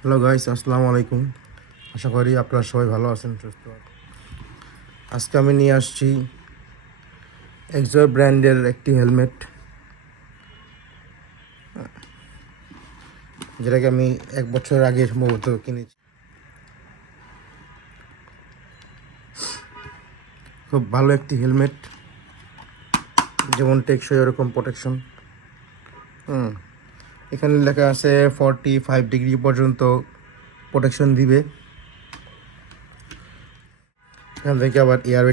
Hello guys, আসসালামু আলাইকুম। আশা করি আপনারা সবাই ভালো আছেন, সুস্থ আছেন। আজকে আমি নিয়ে আসছি এক্সজয় ব্র্যান্ডের একটি হেলমেট, যেটাকে আমি 1 বছর আগে সম্ভবত কিনেছি। খুব ভালো একটি হেলমেট, যেমন টেকসই ওরকম প্রোটেকশন। এখানে লেখা আছে 45 ডিগ্রি পর্যন্ত প্রোটেকশন দিবে। এখান থেকে আবার এয়ার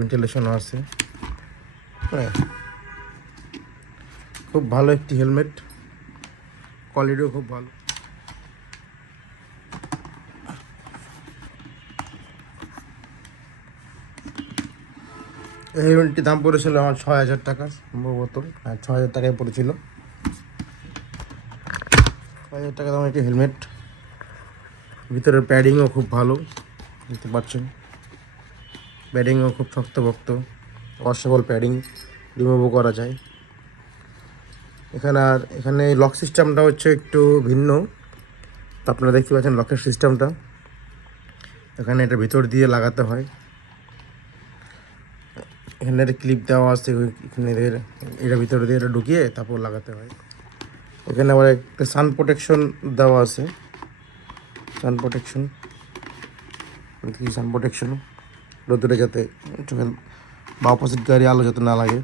ভেন্টিলেশনও আছে। হ্যাঁ, খুব ভালো একটি হেলমেট, কোয়ালিটিও খুব ভালো। এই হেলমেটটির দাম পড়েছিল আমার 6,000 টাকা, সম্ভবত। হ্যাঁ, 6,000 টাকায় পড়েছিল। 6,000 টাকা দাম একটি হেলমেট। ভিতরের প্যাডিংও খুব ভালো, দেখতে পাচ্ছেন। প্যাডিংও খুব শক্তপোক্ত, ওয়াশেবল প্যাডিং, রিমুভও করা যায়। এখানে লক সিস্টেমটা হচ্ছে একটু ভিন্ন। তো আপনারা দেখতে পাচ্ছেন লকের সিস্টেমটা। এখানে এটা ভিতর দিয়ে লাগাতে হয়। এখানে একটা ক্লিপ দেওয়া আছে, এখানে এটা ভিতরে দিয়ে এটা ঢুকিয়ে তারপর লাগাতে হয়। এখানে আবার একটা সান প্রোটেকশন দেওয়া আছে। সান প্রোটেকশন রোদে যাতে চোখের বা অপোজিট গাড়ি আলো যাতে না লাগে।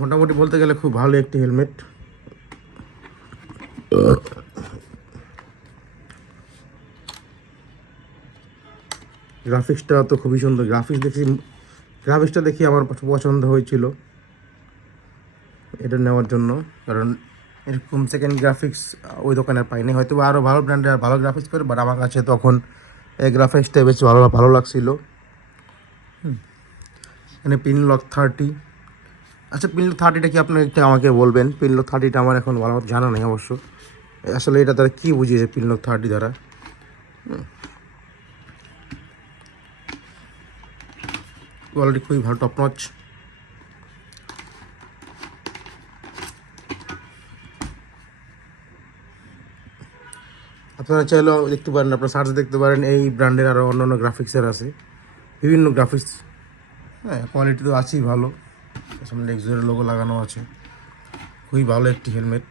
মোটামুটি বলতে গেলে খুব ভালো একটি হেলমেট। গ্রাফিক্সটা তো খুবই সুন্দর। গ্রাফিক্সটা দেখি আমার পছন্দ হয়েছিল এটা নেওয়ার জন্য, কারণ এরকম সেকেন্ড গ্রাফিক্স ওই দোকানে পাইনি। হয়তো আরও ভালো ব্র্যান্ডের আর ভালো গ্রাফিক্স করে, বাট আমার কাছে তখন এই গ্রাফিক্সটাই বেশ ভালো ভালো লাগছিলো। এখানে পিনলক 30। আচ্ছা, পিনলক 30টা কি আপনার একটু আমাকে বলবেন? পিনলক 30টা আমার এখন ভালো মতো জানা নেই অবশ্য। আসলে এটা তারা কী বুঝিয়েছে পিনলক 30 দ্বারা? কোয়ালিটি খুবই ভালো, টপ নচ। আপনারা চাইলেও দেখতে পারেন, আপনারা সার্চ দেখতে পারেন, এই ব্র্যান্ডের আরও অন্যান্য গ্রাফিক্সের আছে, বিভিন্ন গ্রাফিক্স। হ্যাঁ, কোয়ালিটি তো আছেই ভালো। সামনে এক্সজয়ের লোগো লাগানো আছে। খুবই ভালো একটি হেলমেট।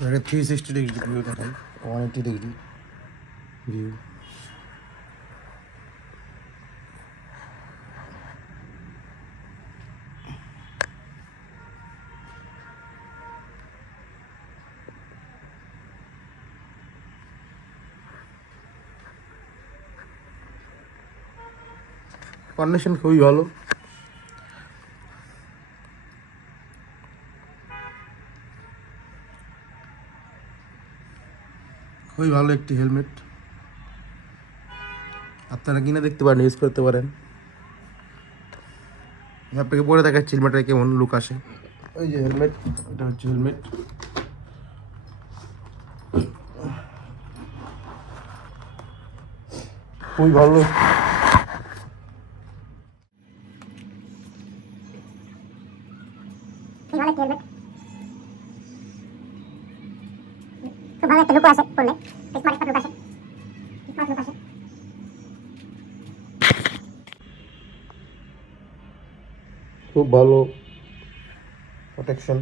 এটাকে 360 ডিগ্রি ভিউ দেখাই, 180 ডিগ্রি ভিউ। কন্ডিশন খুবই ভালো। খুবই ভালো একটি হেলমেট। আপনারা কিনে দেখতে পারেন, ইউজ করতে পারেন। আপনাকে পরে দেখাচ্ছি হেলমেটের কেমন লুক আসে। ওই যে হেলমেট, এটা হচ্ছে হেলমেট। খুবই ভালো। খুব ভালো একটা লুক আসে পড়লে, স্মার্ট একটা লুক আসে, স্মার্ট লুক আসে। খুব ভালো প্রোটেকশন।